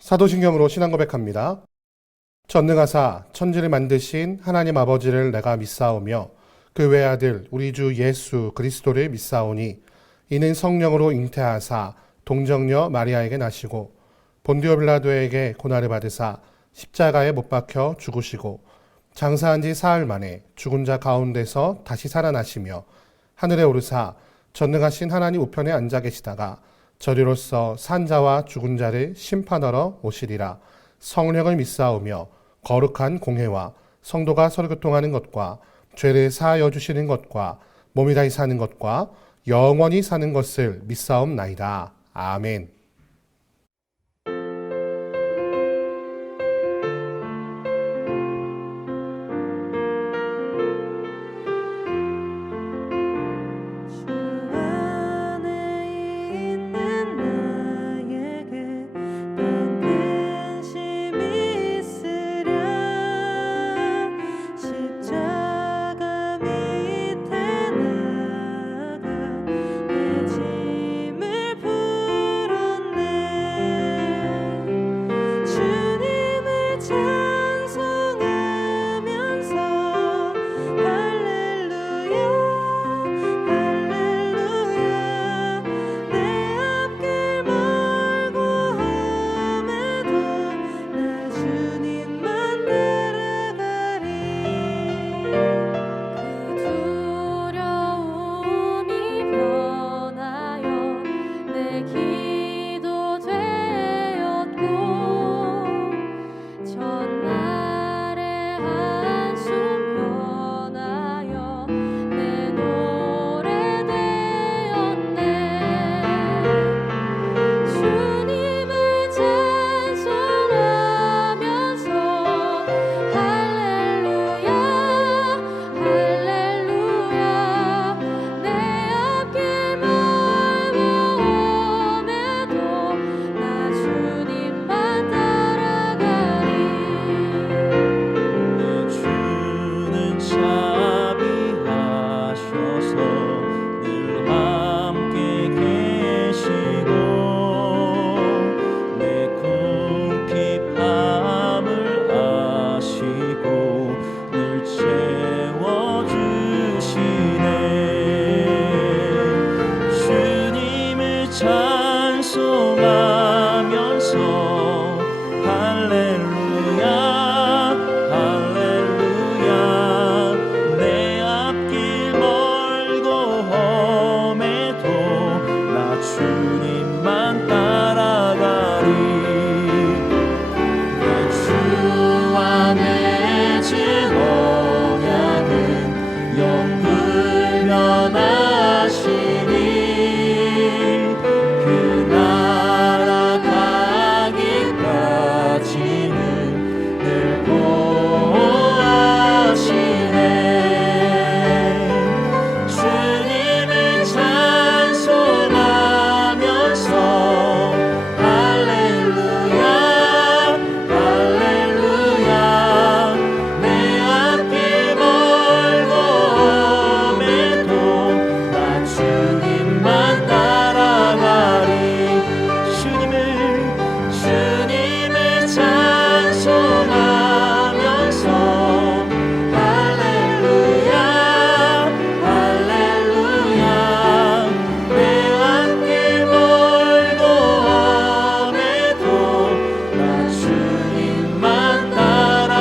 사도신경으로 신앙 고백합니다. 전능하사 천지를 만드신 하나님 아버지를 내가 믿사오며 그 외아들 우리 주 예수 그리스도를 믿사오니 이는 성령으로 잉태하사 동정녀 마리아에게 나시고 본디오 빌라도에게 고난을 받으사 십자가에 못 박혀 죽으시고 장사한 지 사흘 만에 죽은 자 가운데서 다시 살아나시며 하늘에 오르사 전능하신 하나님 우편에 앉아 계시다가 저리로서 산자와 죽은 자를 심판하러 오시리라. 성령을 믿사오며 거룩한 공회와 성도가 서로 교통하는 것과 죄를 사하여 주시는 것과 몸이 다시 사는 것과 영원히 사는 것을 믿사옵나이다. 아멘. 주 안에 있는 나에게 또 근심이 있으랴. 십자가 밑에 나가 내 짐을 풀었네. 주님을 찬송하면서 할렐루야 할렐루야. 내 앞길 멀고 험해도 나 주님만 따라가리. 그 두려움이 변하여 내 기도 되었고 전날의 한숨 변하여 내 노래 되었네. 주님을 찬송하면서 할렐루야 할렐루야. 내 앞길 멀고 험해도 나 주님만 따라가리. 내 주는 자비하셔서 늘 함께 계시고 내 궁핍함을 아시고 늘 채워주시네. 주님을 찬송하면서 할렐루야 할렐루야. 내 앞길 멀고 험해도 나 주님만 따라가리. 내 주 안에 질 언약은 영불변하시니 그 나라 가기까지는 늘 보호하시네. 주님을 찬송하면서 할렐루야 할렐루야. 내 앞길 멀고 험해도 나 주님만 따라가리. 주님을 찬송하면서 할렐루야 할렐루야. 내 앞길 멀고 험해도 나 주님만 따라가리.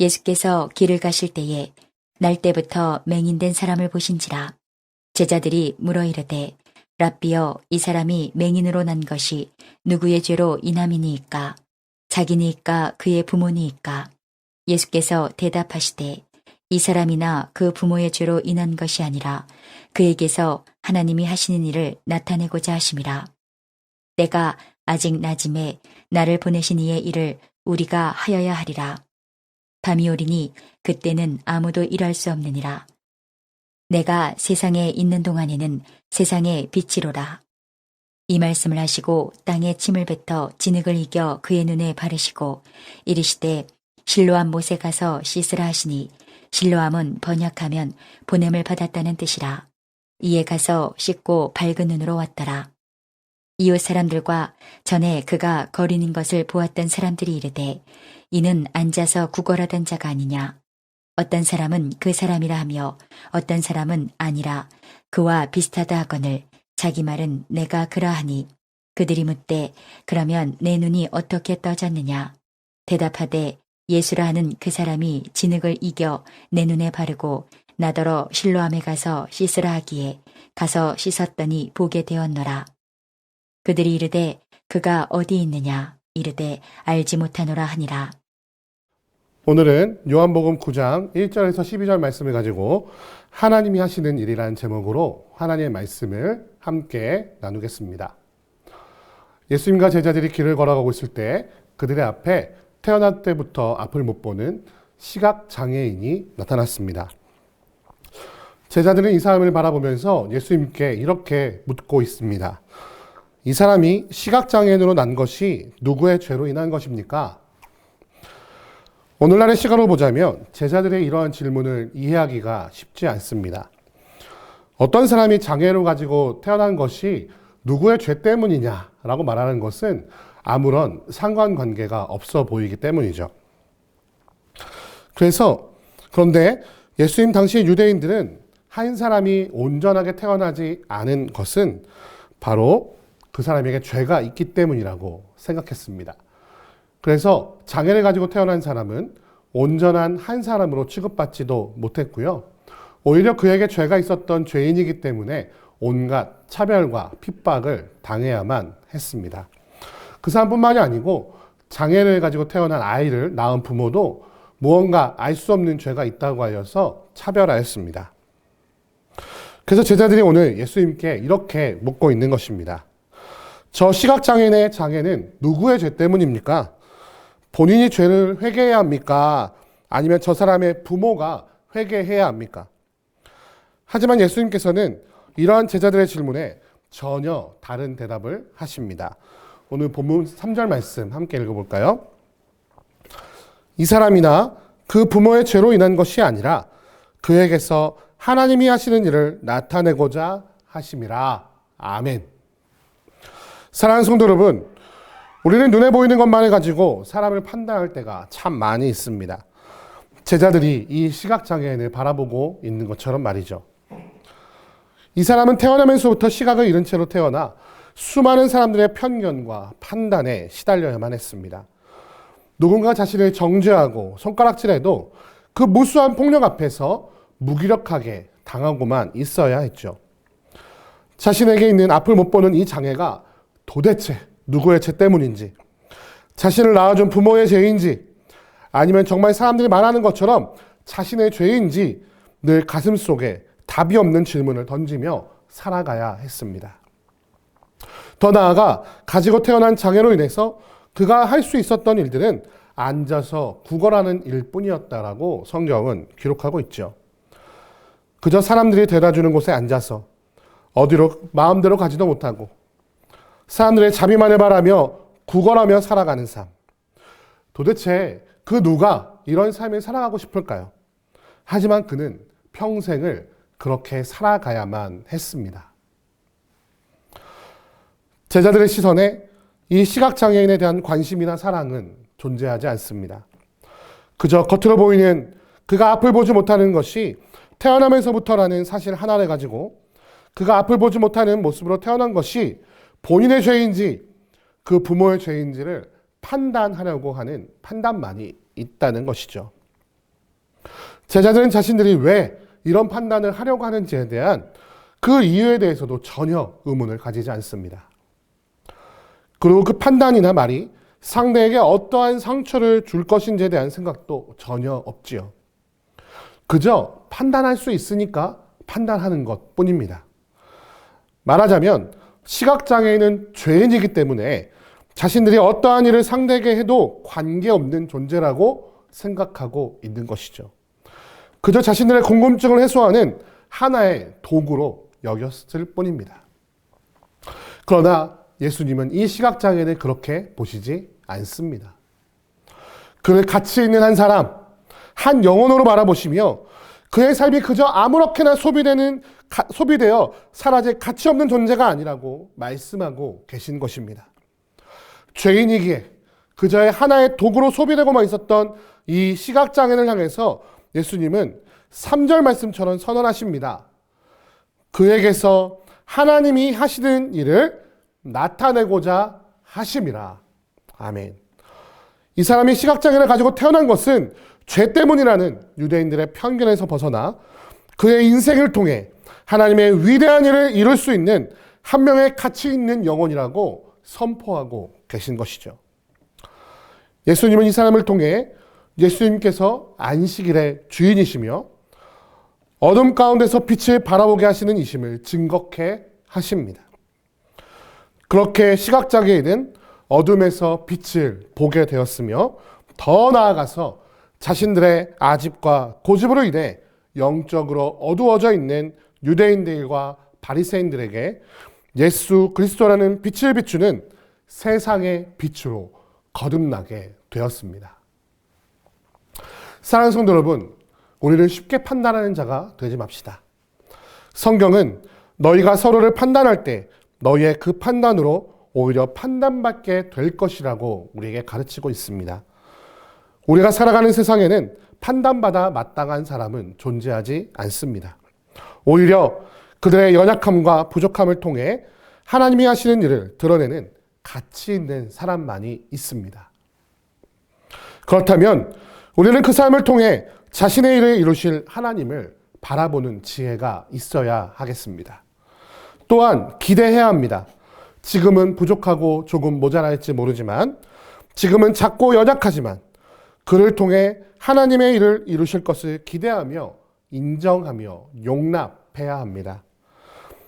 예수께서 길을 가실 때에 날 때부터 맹인된 사람을 보신지라. 제자들이 물어 이르되 랍비여 이 사람이 맹인으로 난 것이 누구의 죄로 인함이니이까 자기니이까 그의 부모니이까. 예수께서 대답하시되 이 사람이나 그 부모의 죄로 인한 것이 아니라 그에게서 하나님이 하시는 일을 나타내고자 하심이라. 때가 아직 낮음에 나를 보내신 이의 일을 우리가 하여야 하리라. 밤이 오리니 그때는 아무도 일할 수 없느니라. 내가 세상에 있는 동안에는 세상의 빛이로라. 이 말씀을 하시고 땅에 침을 뱉어 진흙을 이겨 그의 눈에 바르시고 이르시되 실로암 못에 가서 씻으라 하시니 실로암은 번역하면 보냄을 받았다는 뜻이라. 이에 가서 씻고 밝은 눈으로 왔더라. 이웃 사람들과 전에 그가 거리는 것을 보았던 사람들이 이르되 이는 앉아서 구걸하던 자가 아니냐. 어떤 사람은 그 사람이라 하며 어떤 사람은 아니라 그와 비슷하다 하거늘 자기 말은 내가 그러하니 그들이 묻되 그러면 내 눈이 어떻게 떠졌느냐. 대답하되 예수라 하는 그 사람이 진흙을 이겨 내 눈에 바르고 나더러 실로암에 가서 씻으라 하기에 가서 씻었더니 보게 되었노라. 그들이 이르되 그가 어디 있느냐. 이르되 알지 못하노라 하니라. 오늘은 요한복음 9장 1절에서 12절 말씀을 가지고 하나님이 하시는 일이라는 제목으로 하나님의 말씀을 함께 나누겠습니다. 예수님과 제자들이 길을 걸어가고 있을 때 그들의 앞에 태어날 때부터 앞을 못 보는 시각장애인이 나타났습니다. 제자들은 이 사람을 바라보면서 예수님께 이렇게 묻고 있습니다. 이 사람이 시각장애인으로 난 것이 누구의 죄로 인한 것입니까? 오늘날의 시각으로 보자면 제자들의 이러한 질문을 이해하기가 쉽지 않습니다. 어떤 사람이 장애를 가지고 태어난 것이 누구의 죄 때문이냐라고 말하는 것은 아무런 상관관계가 없어 보이기 때문이죠. 그런데 예수님 당시 유대인들은 한 사람이 온전하게 태어나지 않은 것은 바로 그 사람에게 죄가 있기 때문이라고 생각했습니다. 그래서 장애를 가지고 태어난 사람은 온전한 한 사람으로 취급받지도 못했고요. 오히려 그에게 죄가 있었던 죄인이기 때문에 온갖 차별과 핍박을 당해야만 했습니다. 그 사람뿐만이 아니고 장애를 가지고 태어난 아이를 낳은 부모도 무언가 알 수 없는 죄가 있다고 하여서 차별하였습니다. 그래서 제자들이 오늘 예수님께 이렇게 묻고 있는 것입니다. 저 시각장애인의 장애는 누구의 죄 때문입니까? 본인이 죄를 회개해야 합니까? 아니면 저 사람의 부모가 회개해야 합니까? 하지만 예수님께서는 이러한 제자들의 질문에 전혀 다른 대답을 하십니다. 오늘 본문 3절 말씀 함께 읽어볼까요? 이 사람이나 그 부모의 죄로 인한 것이 아니라 그에게서 하나님이 하시는 일을 나타내고자 하심이라. 아멘. 사랑하는 성도 여러분, 우리는 눈에 보이는 것만을 가지고 사람을 판단할 때가 참 많이 있습니다. 제자들이 이 시각장애인을 바라보고 있는 것처럼 말이죠. 이 사람은 태어나면서부터 시각을 잃은 채로 태어나 수많은 사람들의 편견과 판단에 시달려야만 했습니다. 누군가 자신을 정죄하고 손가락질해도 그 무수한 폭력 앞에서 무기력하게 당하고만 있어야 했죠. 자신에게 있는 앞을 못 보는 이 장애가 도대체 누구의 죄 때문인지, 자신을 낳아준 부모의 죄인지, 아니면 정말 사람들이 말하는 것처럼 자신의 죄인지 늘 가슴속에 답이 없는 질문을 던지며 살아가야 했습니다. 더 나아가 가지고 태어난 장애로 인해서 그가 할 수 있었던 일들은 앉아서 구걸하는 일뿐이었다라고 성경은 기록하고 있죠. 그저 사람들이 데려다주는 곳에 앉아서 어디로 마음대로 가지도 못하고 사람들의 자비만을 바라며 구걸하며 살아가는 삶. 도대체 그 누가 이런 삶을 살아가고 싶을까요? 하지만 그는 평생을 그렇게 살아가야만 했습니다. 제자들의 시선에 이 시각장애인에 대한 관심이나 사랑은 존재하지 않습니다. 그저 겉으로 보이는 그가 앞을 보지 못하는 것이 태어나면서부터라는 사실 하나를 가지고 그가 앞을 보지 못하는 모습으로 태어난 것이 본인의 죄인지 그 부모의 죄인지를 판단하려고 하는 판단만이 있다는 것이죠. 제자들은 자신들이 왜 이런 판단을 하려고 하는지에 대한 그 이유에 대해서도 전혀 의문을 가지지 않습니다. 그리고 그 판단이나 말이 상대에게 어떠한 상처를 줄 것인지에 대한 생각도 전혀 없지요. 그저 판단할 수 있으니까 판단하는 것 뿐입니다. 말하자면 시각장애인은 죄인이기 때문에 자신들이 어떠한 일을 상대에게 해도 관계없는 존재라고 생각하고 있는 것이죠. 그저 자신들의 궁금증을 해소하는 하나의 도구로 여겼을 뿐입니다. 그러나 예수님은 이 시각장애인을 그렇게 보시지 않습니다. 그를 가치 있는 한 사람, 한 영혼으로 바라보시며 그의 삶이 그저 아무렇게나 소비되어 사라질 가치 없는 존재가 아니라고 말씀하고 계신 것입니다. 죄인이기에 그저의 하나의 도구로 소비되고만 있었던 이 시각장애인을 향해서 예수님은 3절 말씀처럼 선언하십니다. 그에게서 하나님이 하시는 일을 나타내고자 하심이라. 아멘. 이 사람이 시각장애를 가지고 태어난 것은 죄 때문이라는 유대인들의 편견에서 벗어나 그의 인생을 통해 하나님의 위대한 일을 이룰 수 있는 한 명의 가치 있는 영혼이라고 선포하고 계신 것이죠. 예수님은 이 사람을 통해 예수님께서 안식일의 주인이시며 어둠 가운데서 빛을 바라보게 하시는 이심을 증거케 하십니다. 그렇게 시각장애인은 어둠에서 빛을 보게 되었으며 더 나아가서 자신들의 아집과 고집으로 인해 영적으로 어두워져 있는 유대인들과 바리새인들에게 예수 그리스도라는 빛을 비추는 세상의 빛으로 거듭나게 되었습니다. 사랑하는 성도 여러분, 우리를 쉽게 판단하는 자가 되지 맙시다. 성경은 너희가 서로를 판단할 때 너희의 그 판단으로 오히려 판단받게 될 것이라고 우리에게 가르치고 있습니다. 우리가 살아가는 세상에는 판단받아 마땅한 사람은 존재하지 않습니다. 오히려 그들의 연약함과 부족함을 통해 하나님이 하시는 일을 드러내는 가치 있는 사람만이 있습니다. 그렇다면 우리는 그 사람을 통해 자신의 일을 이루실 하나님을 바라보는 지혜가 있어야 하겠습니다. 또한 기대해야 합니다. 지금은 부족하고 조금 모자랄지 모르지만, 지금은 작고 연약하지만 그를 통해 하나님의 일을 이루실 것을 기대하며 인정하며 용납해야 합니다.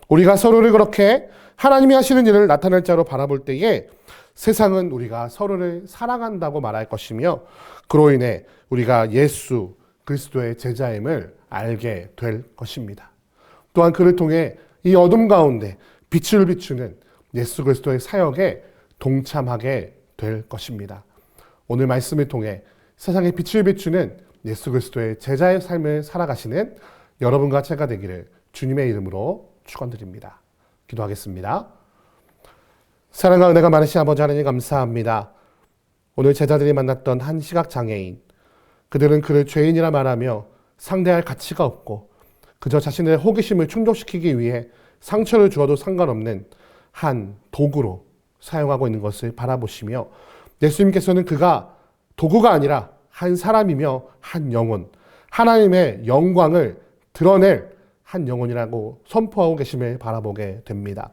우리가 서로를 그렇게 하나님이 하시는 일을 나타낼 자로 바라볼 때에 세상은 우리가 서로를 사랑한다고 말할 것이며, 그로 인해 우리가 예수 그리스도의 제자임을 알게 될 것입니다. 또한 그를 통해 이 어둠 가운데 빛을 비추는 예수 그리스도의 사역에 동참하게 될 것입니다. 오늘 말씀을 통해 세상에 빛을 비추는 예수 그리스도의 제자의 삶을 살아가시는 여러분과 제가 되기를 주님의 이름으로 축원드립니다. 기도하겠습니다. 사랑과 은혜가 많으신 아버지 하나님 감사합니다. 오늘 제자들이 만났던 한 시각장애인, 그들은 그를 죄인이라 말하며 상대할 가치가 없고 그저 자신의 호기심을 충족시키기 위해 상처를 주어도 상관없는 한 도구로 사용하고 있는 것을 바라보시며, 예수님께서는 그가 도구가 아니라 한 사람이며 한 영혼, 하나님의 영광을 드러낼 한 영혼이라고 선포하고 계심을 바라보게 됩니다.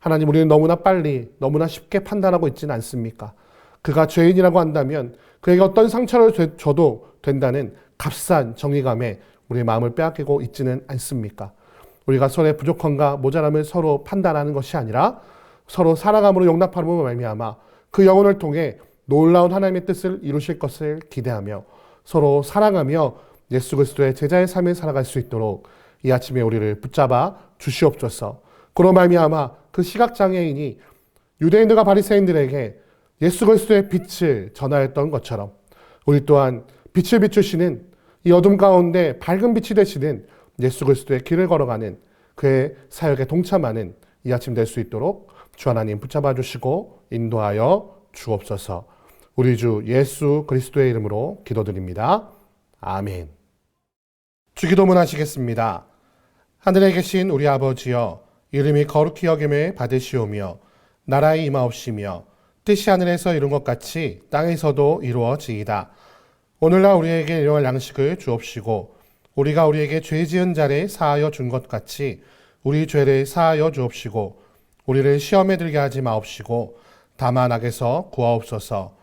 하나님, 우리는 너무나 빨리 너무나 쉽게 판단하고 있지는 않습니까? 그가 죄인이라고 한다면 그에게 어떤 상처를 줘도 된다는 값싼 정의감에 우리의 마음을 빼앗기고 있지는 않습니까? 우리가 서로의 부족함과 모자람을 서로 판단하는 것이 아니라 서로 사랑함으로 용납함으로 말미암아 그 영혼을 통해 놀라운 하나님의 뜻을 이루실 것을 기대하며 서로 사랑하며 예수 그리스도의 제자의 삶을 살아갈 수 있도록 이 아침에 우리를 붙잡아 주시옵소서. 그로 말미암아 그 시각장애인이 유대인들과 바리새인들에게 예수 그리스도의 빛을 전하였던 것처럼 우리 또한 빛을 비추시는 이 어둠 가운데 밝은 빛이 되시는 예수 그리스도의 길을 걸어가는 그의 사역에 동참하는 이 아침 될 수 있도록 주 하나님 붙잡아 주시고 인도하여 주옵소서. 우리 주 예수 그리스도의 이름으로 기도드립니다. 아멘. 주기도문 하시겠습니다. 하늘에 계신 우리 아버지여, 이름이 거룩히 여김을 받으시오며 나라의 임하옵시며 뜻이 하늘에서 이룬 것 같이 땅에서도 이루어지이다. 오늘날 우리에게 일용할 양식을 주옵시고 우리가 우리에게 죄 지은 자를 사하여 준 것 같이 우리 죄를 사하여 주옵시고 우리를 시험에 들게 하지 마옵시고 다만 악에서 구하옵소서.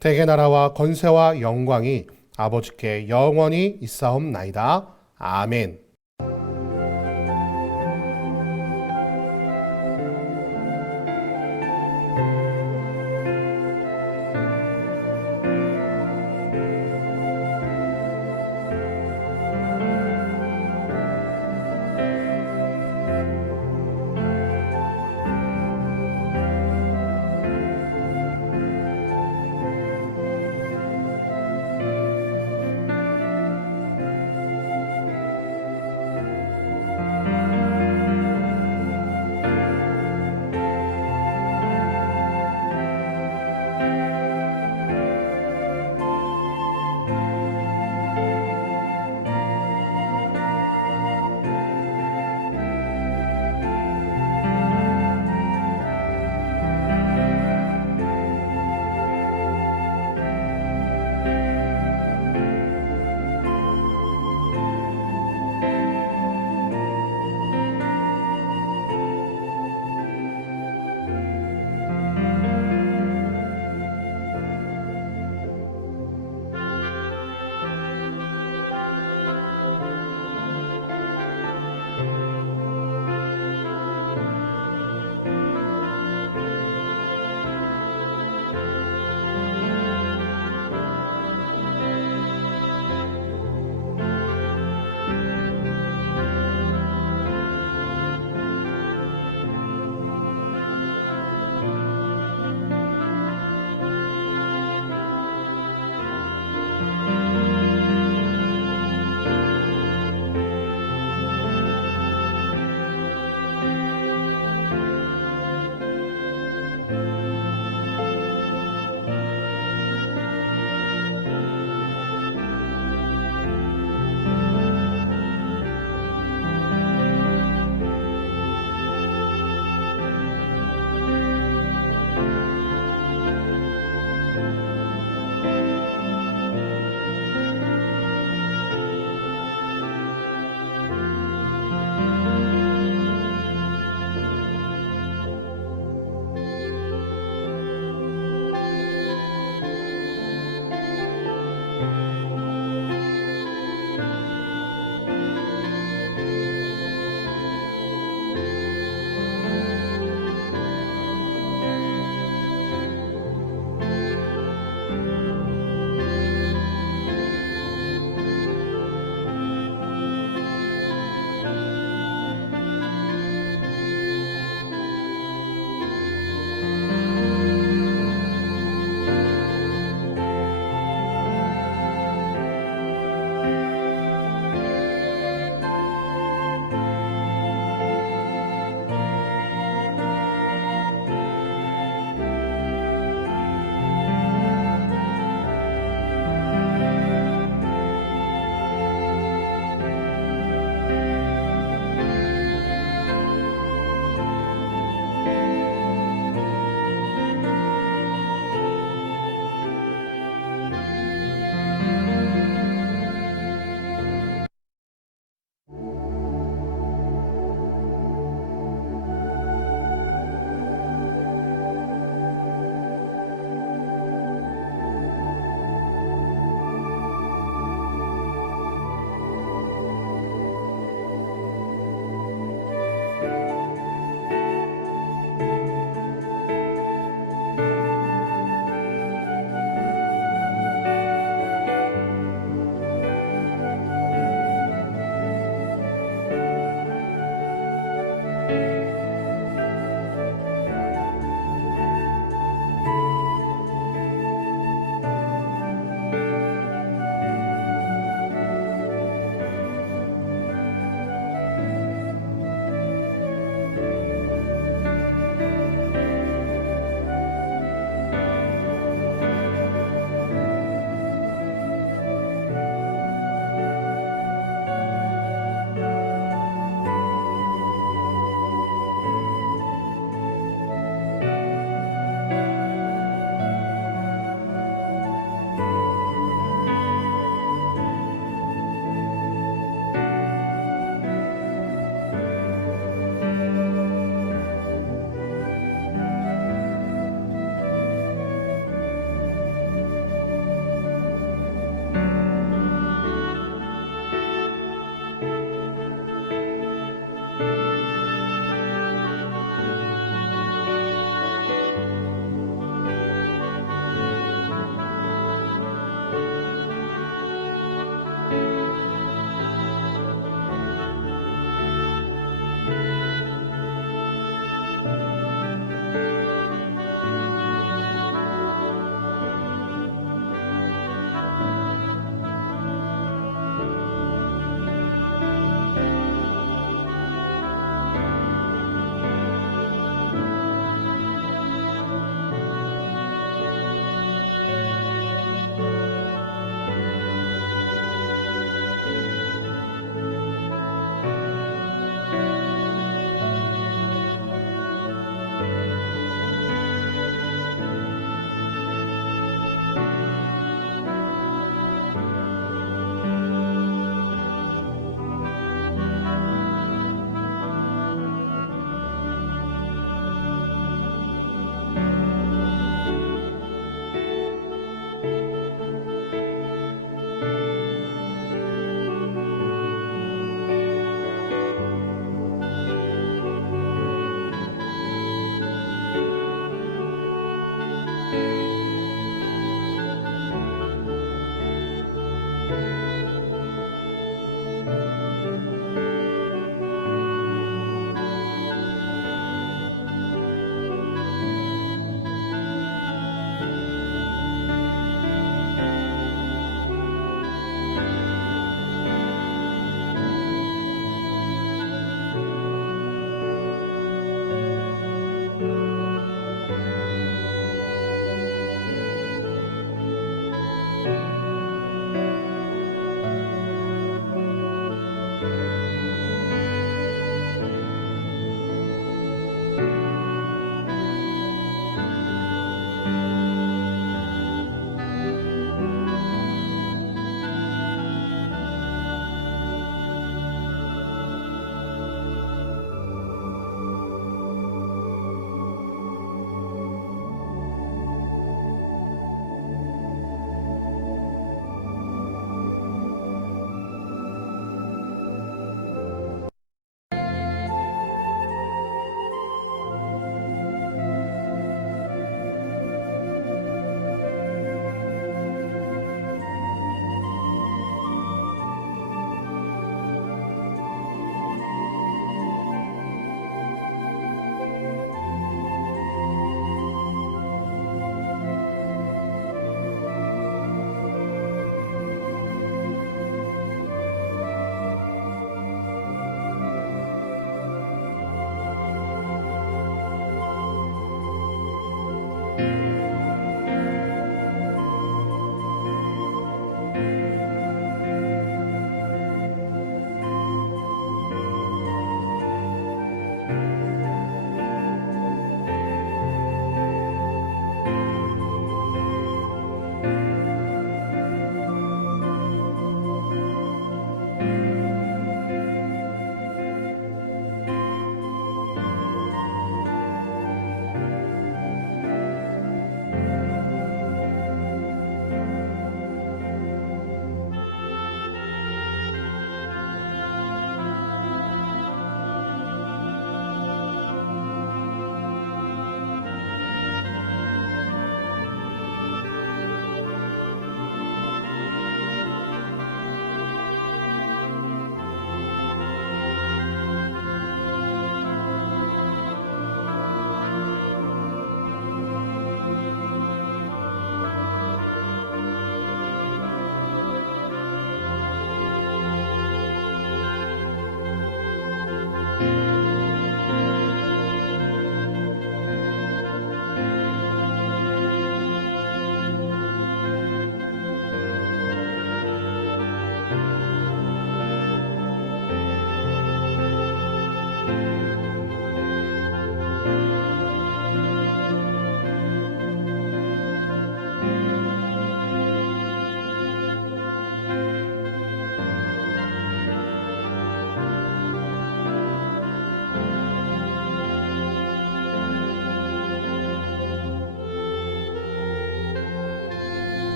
대개 나라와 권세와 영광이 아버지께 영원히 있사옵나이다. 아멘.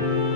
주